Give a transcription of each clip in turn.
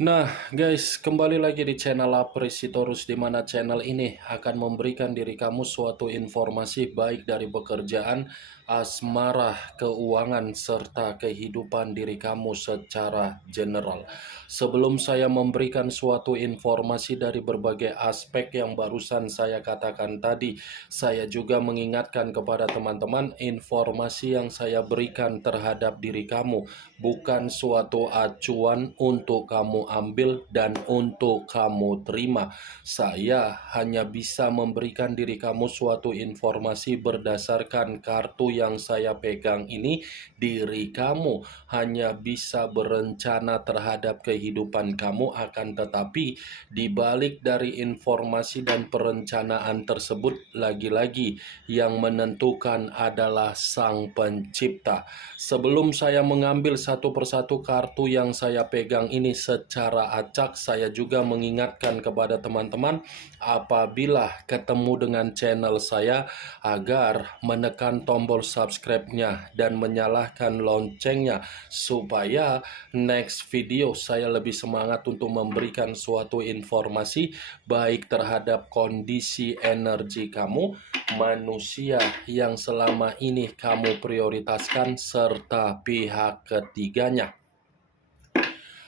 Nah, guys, kembali lagi di channel Apresitorus, di mana channel ini akan memberikan diri kamu suatu informasi baik dari pekerjaan, asmara, keuangan, serta kehidupan diri kamu secara general. Sebelum saya memberikan suatu informasi dari berbagai aspek yang barusan saya katakan tadi, saya juga mengingatkan kepada teman-teman informasi yang saya berikan terhadap diri kamu bukan suatu acuan untuk kamu ambil dan untuk kamu terima. Saya hanya bisa memberikan diri kamu suatu informasi berdasarkan kartu yang saya pegang ini. Diri kamu hanya bisa berencana terhadap kehidupan kamu, akan tetapi dibalik dari informasi dan perencanaan tersebut, lagi-lagi yang menentukan adalah Sang Pencipta. Sebelum saya mengambil satu persatu kartu yang saya pegang ini secara acak, saya juga mengingatkan kepada teman-teman apabila ketemu dengan channel saya agar menekan tombol subscribe-nya dan menyalakan loncengnya supaya next video saya lebih semangat untuk memberikan suatu informasi baik terhadap kondisi energi kamu, manusia yang selama ini kamu prioritaskan, serta pihak ketiganya.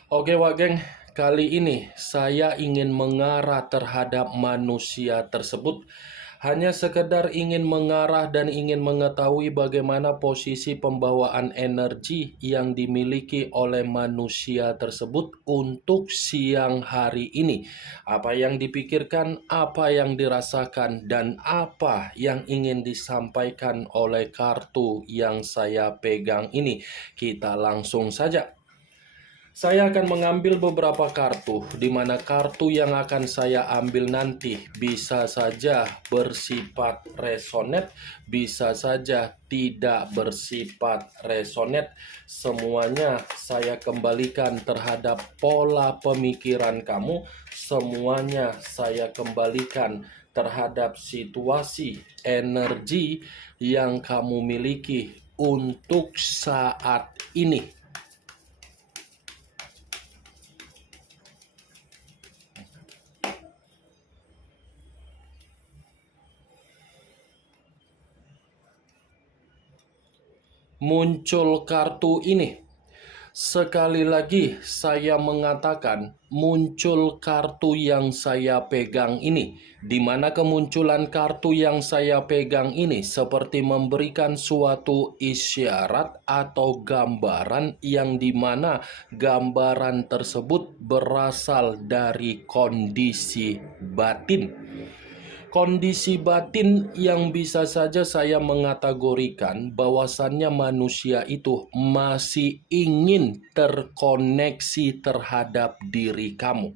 Oke Wak Geng, kali ini saya ingin mengarah terhadap manusia tersebut. Hanya sekedar ingin mengarah dan ingin mengetahui bagaimana posisi pembawaan energi yang dimiliki oleh manusia tersebut untuk siang hari ini. Apa yang dipikirkan, apa yang dirasakan, dan apa yang ingin disampaikan oleh kartu yang saya pegang ini. Kita langsung saja. Saya akan mengambil beberapa kartu, di mana kartu yang akan saya ambil nanti bisa saja bersifat resonet, bisa saja tidak bersifat resonet. Semuanya saya kembalikan terhadap pola pemikiran kamu, semuanya saya kembalikan terhadap situasi energi yang kamu miliki untuk saat ini. Muncul kartu ini. Sekali lagi saya mengatakan muncul kartu yang saya pegang ini, di mana kemunculan kartu yang saya pegang ini seperti memberikan suatu isyarat atau gambaran yang dimana gambaran tersebut berasal dari kondisi batin. Kondisi batin yang bisa saja saya mengategorikan bahwasannya manusia itu masih ingin terkoneksi terhadap diri kamu.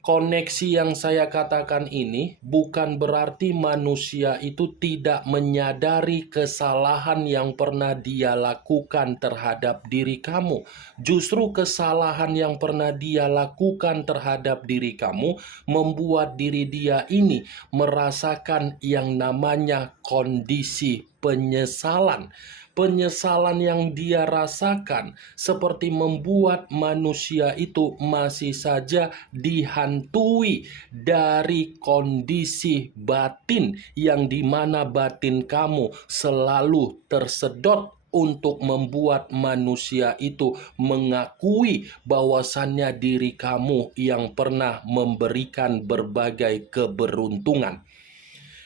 Koneksi yang saya katakan ini bukan berarti manusia itu tidak menyadari kesalahan yang pernah dia lakukan terhadap diri kamu. Justru kesalahan yang pernah dia lakukan terhadap diri kamu membuat diri dia ini merasakan yang namanya kondisi penyesalan. Penyesalan yang dia rasakan seperti membuat manusia itu masih saja dihantui dari kondisi batin yang dimana batin kamu selalu tersedot untuk membuat manusia itu mengakui bahwasannya diri kamu yang pernah memberikan berbagai keberuntungan.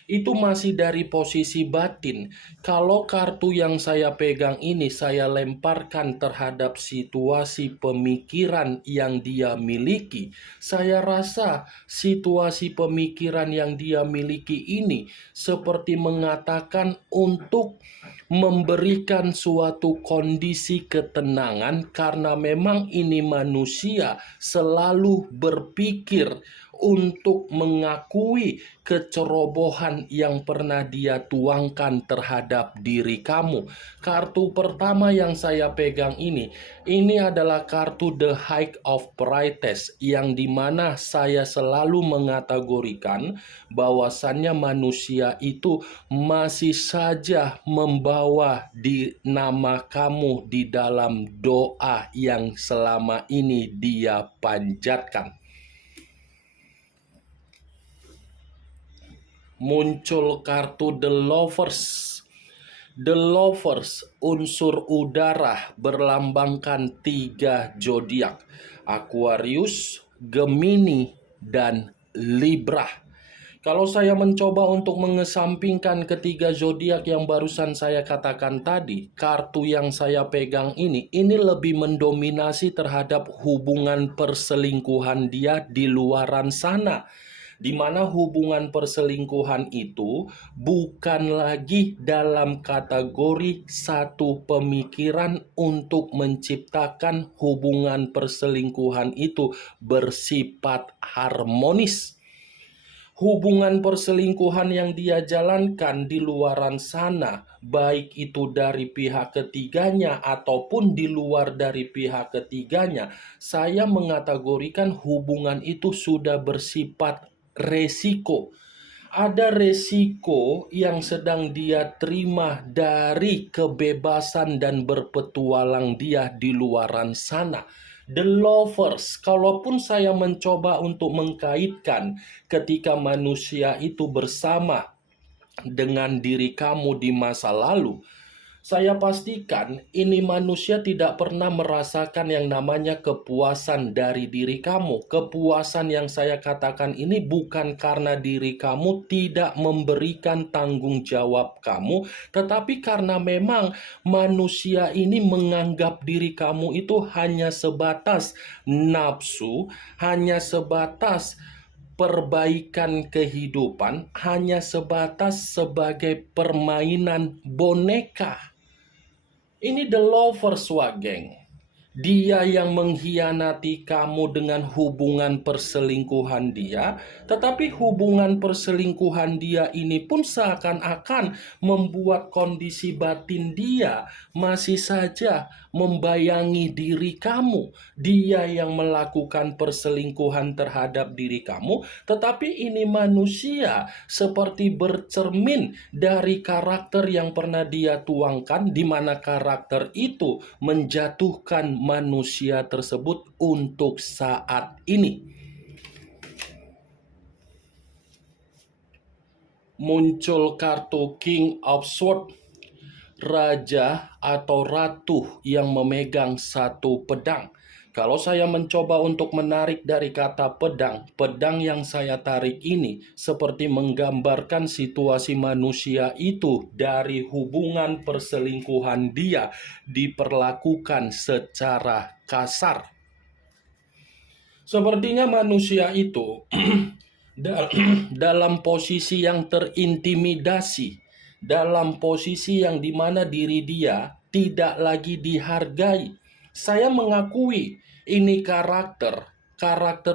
Itu masih dari posisi batin. Kalau kartu yang saya pegang ini saya lemparkan terhadap situasi pemikiran yang dia miliki, saya rasa situasi pemikiran yang dia miliki ini seperti mengatakan untuk memberikan suatu kondisi ketenangan, karena memang ini manusia selalu berpikir untuk mengakui kecerobohan yang pernah dia tuangkan terhadap diri kamu. Kartu pertama yang saya pegang ini adalah kartu The High of Priestess, yang dimana saya selalu mengategorikan bahwasannya manusia itu masih saja membawa di nama kamu di dalam doa yang selama ini dia panjatkan. Muncul kartu The Lovers. The Lovers, unsur udara, berlambangkan 3 zodiak: Aquarius, Gemini, dan Libra. Kalau saya mencoba untuk mengesampingkan ketiga zodiak yang barusan saya katakan tadi, kartu yang saya pegang ini lebih mendominasi terhadap hubungan perselingkuhan dia di luaran sana. Di mana hubungan perselingkuhan itu bukan lagi dalam kategori satu pemikiran untuk menciptakan hubungan perselingkuhan itu bersifat harmonis. Hubungan perselingkuhan yang dia jalankan di luaran sana, baik itu dari pihak ketiganya ataupun di luar dari pihak ketiganya, saya mengategorikan hubungan itu sudah bersifat resiko. Ada resiko yang sedang dia terima dari kebebasan dan berpetualang dia di luaran sana. The Lovers, kalaupun saya mencoba untuk mengkaitkan ketika manusia itu bersama dengan diri kamu di masa lalu, saya pastikan ini manusia tidak pernah merasakan yang namanya kepuasan dari diri kamu. Kepuasan yang saya katakan ini bukan karena diri kamu tidak memberikan tanggung jawab kamu, tetapi karena memang manusia ini menganggap diri kamu itu hanya sebatas nafsu, hanya sebatas perbaikan kehidupan, hanya sebatas sebagai permainan boneka. Ini The Lovers, geng. Dia yang mengkhianati kamu dengan hubungan perselingkuhan dia, tetapi hubungan perselingkuhan dia ini pun seakan-akan membuat kondisi batin dia masih saja membayangi diri kamu. Dia yang melakukan perselingkuhan terhadap diri kamu, tetapi ini manusia seperti bercermin dari karakter yang pernah dia tuangkan, di mana karakter itu menjatuhkan manusia tersebut untuk saat ini. Muncul kartu King of Swords, raja atau ratu yang memegang satu pedang. Kalau saya mencoba untuk menarik dari kata pedang, pedang yang saya tarik ini seperti menggambarkan situasi manusia itu dari hubungan perselingkuhan dia diperlakukan secara kasar. Sepertinya manusia itu dalam posisi yang terintimidasi, dalam posisi yang dimana diri dia tidak lagi dihargai. Saya mengakui ini karakter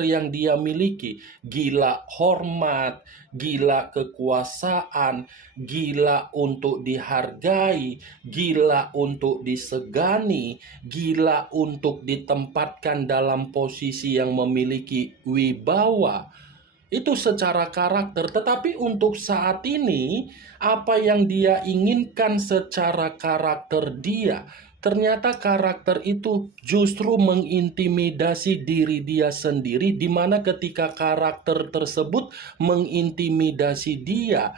yang dia miliki, gila hormat, gila kekuasaan, gila untuk dihargai, gila untuk disegani, gila untuk ditempatkan dalam posisi yang memiliki wibawa. Itu secara karakter, tetapi untuk saat ini apa yang dia inginkan secara karakter dia, ternyata karakter itu justru mengintimidasi diri dia sendiri, di mana ketika karakter tersebut mengintimidasi dia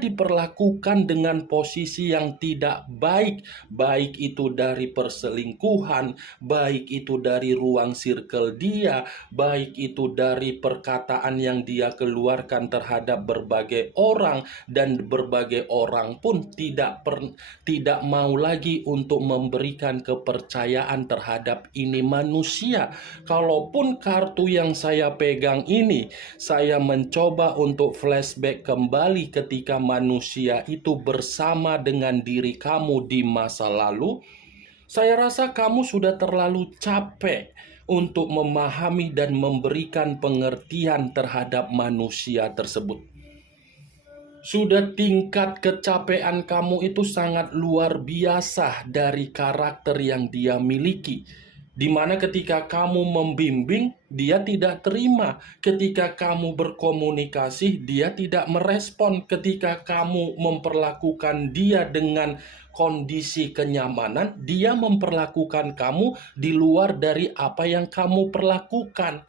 diperlakukan dengan posisi yang tidak baik, baik itu dari perselingkuhan, baik itu dari ruang circle dia, baik itu dari perkataan yang dia keluarkan terhadap berbagai orang, dan berbagai orang pun tidak mau lagi untuk memberikan kepercayaan terhadap ini manusia. Kalaupun kartu yang saya pegang ini, saya mencoba untuk flashback kembali ketika manusia itu bersama dengan diri kamu di masa lalu, saya rasa kamu sudah terlalu capek untuk memahami dan memberikan pengertian terhadap manusia tersebut. Sudah tingkat kecapean kamu itu sangat luar biasa dari karakter yang dia miliki. Di mana ketika kamu membimbing, dia tidak terima. Ketika kamu berkomunikasi, dia tidak merespon. Ketika kamu memperlakukan dia dengan kondisi kenyamanan, dia memperlakukan kamu di luar dari apa yang kamu perlakukan.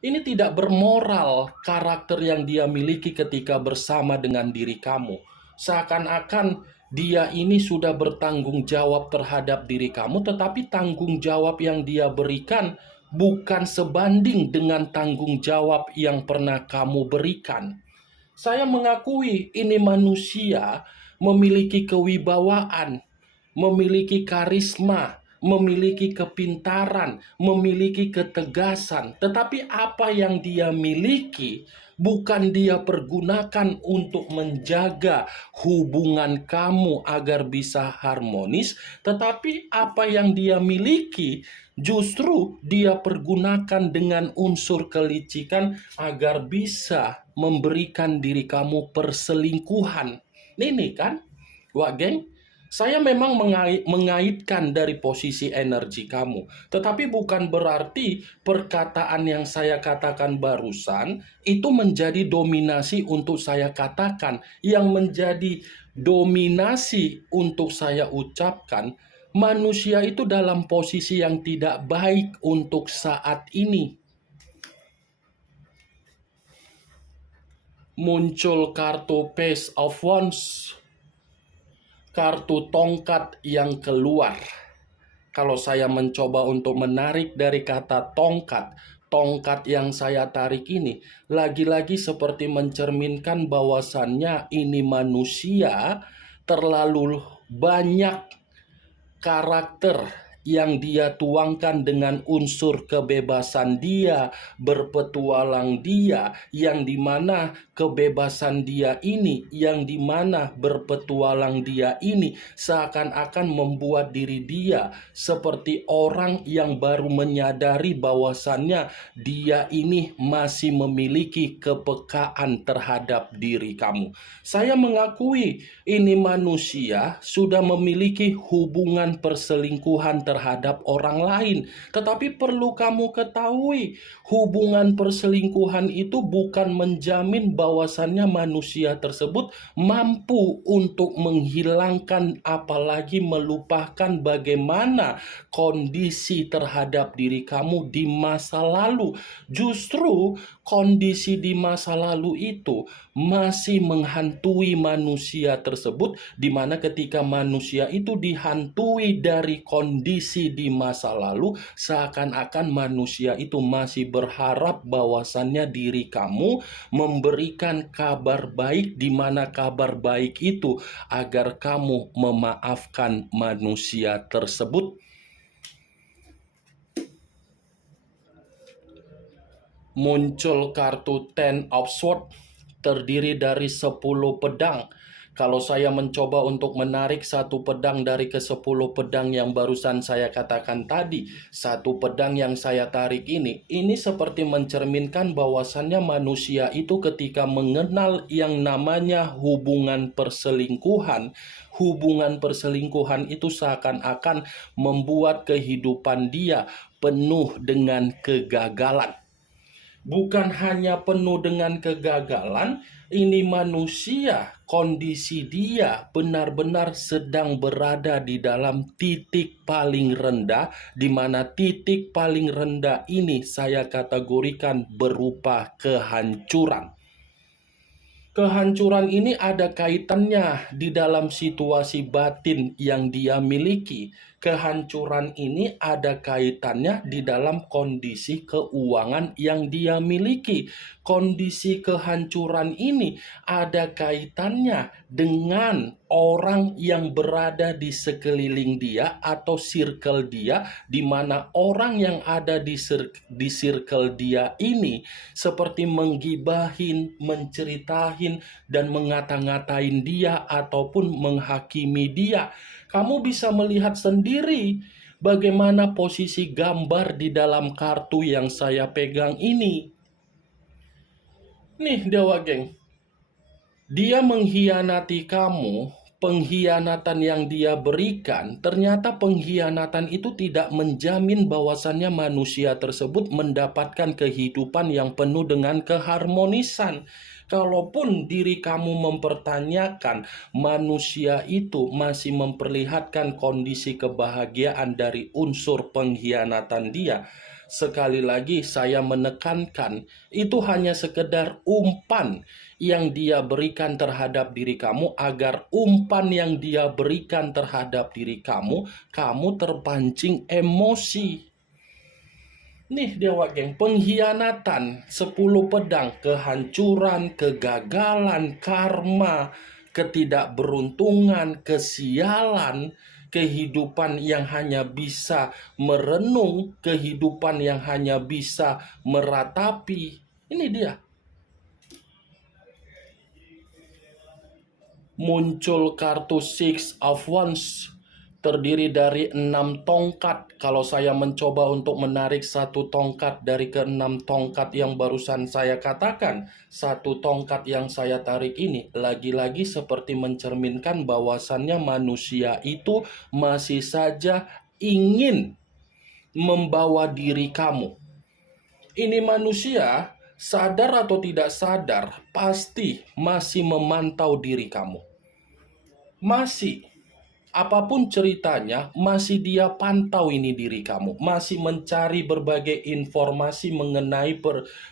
Ini tidak bermoral karakter yang dia miliki ketika bersama dengan diri kamu. Seakan-akan dia ini sudah bertanggung jawab terhadap diri kamu, tetapi tanggung jawab yang dia berikan bukan sebanding dengan tanggung jawab yang pernah kamu berikan. Saya mengakui ini manusia memiliki kewibawaan, memiliki karisma, memiliki kepintaran, memiliki ketegasan. Tetapi apa yang dia miliki bukan dia pergunakan untuk menjaga hubungan kamu agar bisa harmonis, tetapi apa yang dia miliki justru dia pergunakan dengan unsur kelicikan agar bisa memberikan diri kamu perselingkuhan. Ini kan, wah geng, saya memang mengaitkan dari posisi energi kamu, tetapi bukan berarti perkataan yang saya katakan barusan itu menjadi dominasi untuk saya katakan. Yang menjadi dominasi untuk saya ucapkan, manusia itu dalam posisi yang tidak baik untuk saat ini. Muncul kartu Page of Wands, kartu tongkat yang keluar. Kalau saya mencoba untuk menarik dari kata tongkat, tongkat yang saya tarik ini lagi-lagi seperti mencerminkan bahwasannya ini manusia terlalu banyak karakter yang dia tuangkan dengan unsur kebebasan dia, berpetualang dia, yang dimana kebebasan dia ini, yang dimana berpetualang dia ini seakan-akan membuat diri dia seperti orang yang baru menyadari bahwasannya dia ini masih memiliki kepekaan terhadap diri kamu. Saya mengakui ini manusia sudah memiliki hubungan perselingkuhan terhadap orang lain. Tetapi perlu kamu ketahui, hubungan perselingkuhan itu bukan menjamin bahwasannya manusia tersebut mampu untuk menghilangkan apalagi melupakan bagaimana kondisi terhadap diri kamu di masa lalu. Justru kondisi di masa lalu itu masih menghantui manusia tersebut, di mana ketika manusia itu dihantui dari kondisi di masa lalu, seakan-akan manusia itu masih berharap bahwasannya diri kamu memberikan kabar baik, di mana kabar baik itu agar kamu memaafkan manusia tersebut. Muncul kartu Ten of Swords, terdiri dari 10 pedang. Kalau saya mencoba untuk menarik satu pedang dari ke-10 pedang yang barusan saya katakan tadi, satu pedang yang saya tarik ini seperti mencerminkan bahwasannya manusia itu ketika mengenal yang namanya hubungan perselingkuhan itu seakan-akan membuat kehidupan dia penuh dengan kegagalan. Bukan hanya penuh dengan kegagalan, ini manusia, kondisi dia benar-benar sedang berada di dalam titik paling rendah, di mana titik paling rendah ini saya kategorikan berupa kehancuran. Kehancuran ini ada kaitannya di dalam situasi batin yang dia miliki. Kehancuran ini ada kaitannya di dalam kondisi keuangan yang dia miliki. Kondisi kehancuran ini ada kaitannya dengan orang yang berada di sekeliling dia atau circle dia, di mana orang yang ada di circle dia ini seperti menggibahin, menceritahin, dan mengata-ngatain dia ataupun menghakimi dia. Kamu bisa melihat sendiri Bagaimana posisi gambar di dalam kartu yang saya pegang ini? Nih Dewa Geng, dia mengkhianati kamu. Pengkhianatan yang dia berikan, ternyata pengkhianatan itu tidak menjamin bahwasannya manusia tersebut mendapatkan kehidupan yang penuh dengan keharmonisan. Kalaupun diri kamu mempertanyakan manusia itu masih memperlihatkan kondisi kebahagiaan dari unsur pengkhianatan dia, sekali lagi saya menekankan, itu hanya sekedar umpan yang dia berikan terhadap diri kamu, agar umpan yang dia berikan terhadap diri kamu, kamu terpancing emosi. Nih Dewa Geng, pengkhianatan, 10 pedang, kehancuran, kegagalan, karma, ketidakberuntungan, kesialan, kehidupan yang hanya bisa merenung, kehidupan yang hanya bisa meratapi. Ini dia. Muncul kartu Six of Wands, terdiri dari 6 tongkat. Kalau saya mencoba untuk menarik satu tongkat dari ke-6 tongkat yang barusan saya katakan, satu tongkat yang saya tarik ini lagi-lagi seperti mencerminkan bahwasannya manusia itu masih saja ingin membawa diri kamu. Ini manusia, sadar atau tidak sadar, pasti masih memantau diri kamu. Masih, apapun ceritanya, masih dia pantau ini diri kamu. Masih mencari berbagai informasi mengenai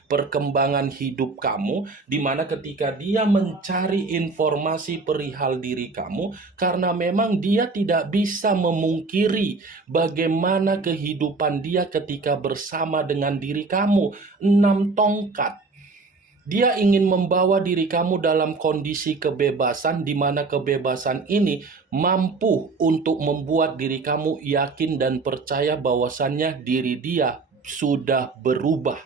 perkembangan hidup kamu, di mana ketika dia mencari informasi perihal diri kamu, karena memang dia tidak bisa memungkiri bagaimana kehidupan dia ketika bersama dengan diri kamu. 6 tongkat. Dia ingin membawa diri kamu dalam kondisi kebebasan, di mana kebebasan ini mampu untuk membuat diri kamu yakin dan percaya bahwasannya diri dia sudah berubah.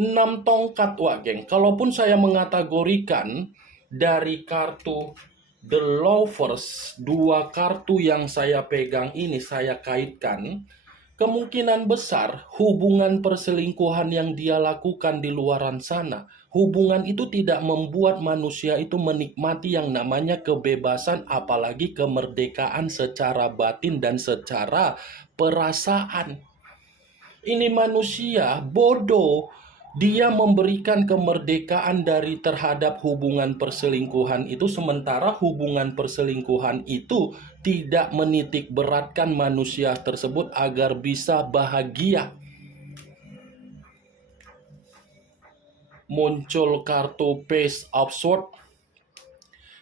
6 tongkat, Wak Geng. Kalaupun saya mengategorikan dari kartu The Lovers, 2 kartu yang saya pegang ini saya kaitkan, kemungkinan besar hubungan perselingkuhan yang dia lakukan di luaran sana, hubungan itu tidak membuat manusia itu menikmati yang namanya kebebasan, apalagi kemerdekaan secara batin dan secara perasaan. Ini manusia bodoh. Dia memberikan kemerdekaan dari terhadap hubungan perselingkuhan itu, sementara hubungan perselingkuhan itu tidak menitik beratkan manusia tersebut agar bisa bahagia. Muncul kartu Page of Swords,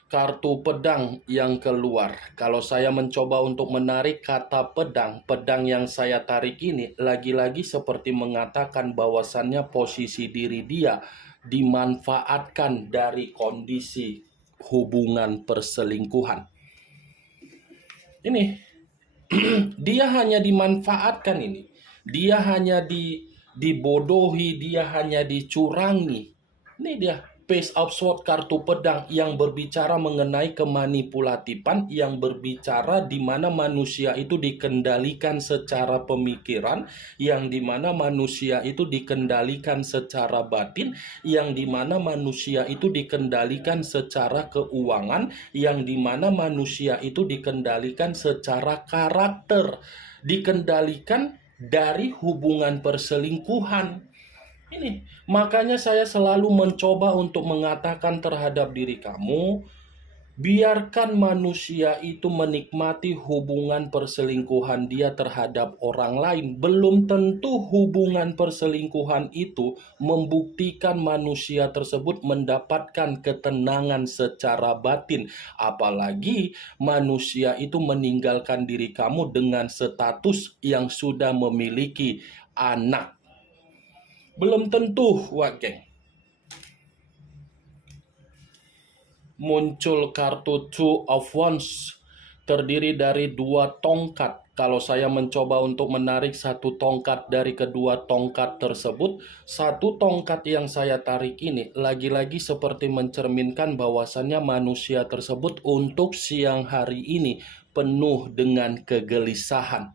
kartu pedang yang keluar. Kalau saya mencoba untuk menarik kata pedang, pedang yang saya tarik ini lagi-lagi seperti mengatakan bahwasannya posisi diri dia dimanfaatkan dari kondisi hubungan perselingkuhan. Ini dia hanya dimanfaatkan ini. Dia hanya dibodohi, dia hanya dicurangi. Ini dia Page of Swords, kartu pedang yang berbicara mengenai kemanipulatifan, yang berbicara di mana manusia itu dikendalikan secara pemikiran, yang di mana manusia itu dikendalikan secara batin, yang di mana manusia itu dikendalikan secara keuangan, yang di mana manusia itu dikendalikan secara karakter, dikendalikan dari hubungan perselingkuhan. Ini, makanya saya selalu mencoba untuk mengatakan terhadap diri kamu, biarkan manusia itu menikmati hubungan perselingkuhan dia terhadap orang lain. Belum tentu hubungan perselingkuhan itu membuktikan manusia tersebut mendapatkan ketenangan secara batin. Apalagi manusia itu meninggalkan diri kamu dengan status yang sudah memiliki anak. Belum tentu, Wak Geng. Muncul kartu Two of Wands, terdiri dari 2 tongkat. Kalau saya mencoba untuk menarik satu tongkat dari kedua tongkat tersebut, satu tongkat yang saya tarik ini lagi-lagi seperti mencerminkan bahwasannya manusia tersebut untuk siang hari ini penuh dengan kegelisahan.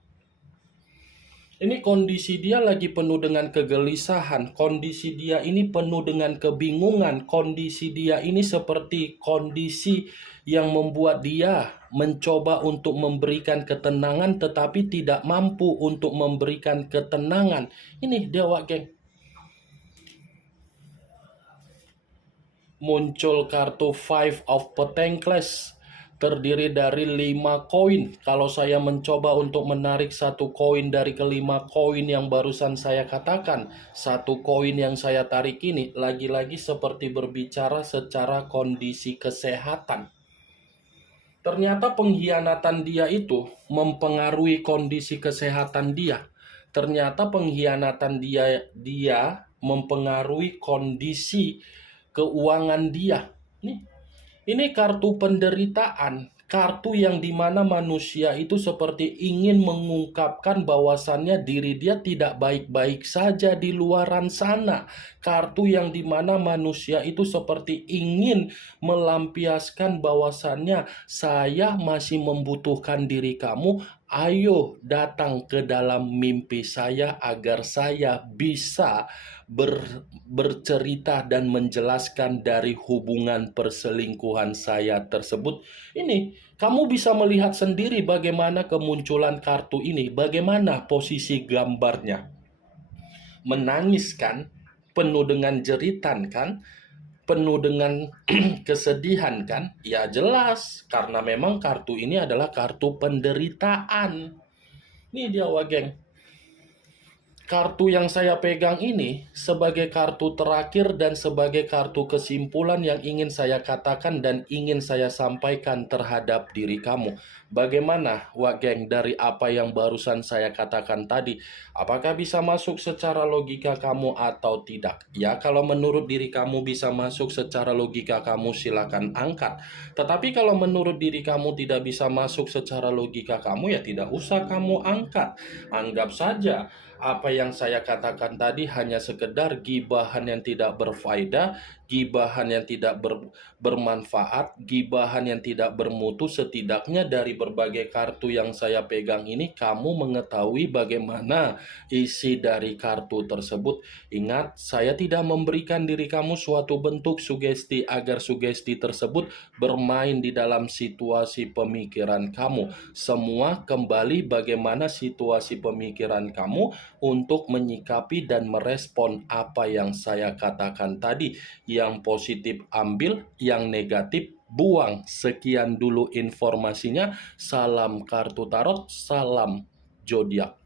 Ini kondisi dia lagi penuh dengan kegelisahan, kondisi dia ini penuh dengan kebingungan, kondisi dia ini seperti kondisi yang membuat dia mencoba untuk memberikan ketenangan tetapi tidak mampu untuk memberikan ketenangan. Ini dewa, geng. Muncul kartu Five of Pentacles, terdiri dari 5 koin. Kalau saya mencoba untuk menarik satu koin dari kelima koin yang barusan saya katakan, satu koin yang saya tarik ini lagi-lagi seperti berbicara secara kondisi kesehatan. Ternyata pengkhianatan dia itu mempengaruhi kondisi kesehatan dia. Ternyata pengkhianatan dia mempengaruhi kondisi keuangan dia. Ini kartu penderitaan, kartu yang dimana manusia itu seperti ingin mengungkapkan bahwasannya diri dia tidak baik-baik saja di luaran sana. Kartu yang dimana manusia itu seperti ingin melampiaskan bahwasannya saya masih membutuhkan diri kamu. Ayo datang ke dalam mimpi saya agar saya bisa bercerita dan menjelaskan dari hubungan perselingkuhan saya tersebut. Ini kamu bisa melihat sendiri bagaimana kemunculan kartu ini, bagaimana posisi gambarnya. Menangis kan, penuh dengan jeritan kan, penuh dengan kesedihan kan? Ya jelas, karena memang kartu ini adalah kartu penderitaan. Ini dia, geng. Kartu yang saya pegang ini sebagai kartu terakhir dan sebagai kartu kesimpulan yang ingin saya katakan dan ingin saya sampaikan terhadap diri kamu. Bagaimana, geng, dari apa yang barusan saya katakan tadi? Apakah bisa masuk secara logika kamu atau tidak? Ya, kalau menurut diri kamu bisa masuk secara logika kamu, silakan angkat. Tetapi kalau menurut diri kamu tidak bisa masuk secara logika kamu, ya tidak usah kamu angkat. Anggap saja apa yang saya katakan tadi hanya sekedar gibahan yang tidak berfaedah, gibahan yang tidak bermanfaat, gibahan yang tidak bermutu. Setidaknya dari berbagai kartu yang saya pegang ini, kamu mengetahui bagaimana isi dari kartu tersebut. Ingat, saya tidak memberikan diri kamu suatu bentuk sugesti agar sugesti tersebut bermain di dalam situasi pemikiran kamu. Semua kembali bagaimana situasi pemikiran kamu untuk menyikapi dan merespon apa yang saya katakan tadi. Yang positif ambil, yang negatif buang. Sekian dulu informasinya. Salam kartu tarot, salam zodiak.